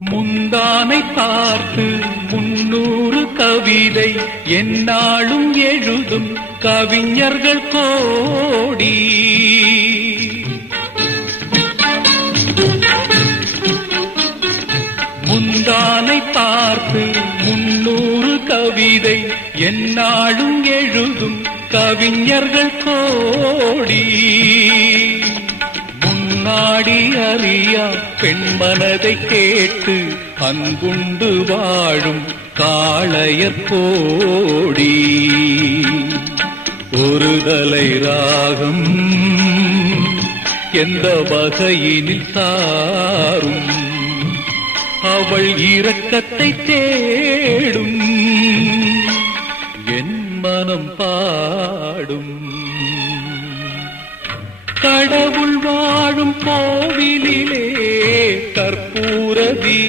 முந்தானை பார்த்து 300 கவிதை எந்நாளும் எழுதும் கவிஞர்கள் கோடி. முந்தானை பார்த்து 300 கவிதை எந்நாளும் எழுதும் கவிஞர்கள் கோடி. முன்னாடி அறியா பெண்மனதை கேட்டு அன்புண்டு வாழும் காளையர் கோடி. ஒரு தலை ராகம் எந்த வகையினில் சாரும் அவள் இரக்கத்தை தேடும் என் மனம் பாடும். கடவுள் வாழும் கோவிலிலே கற்பூர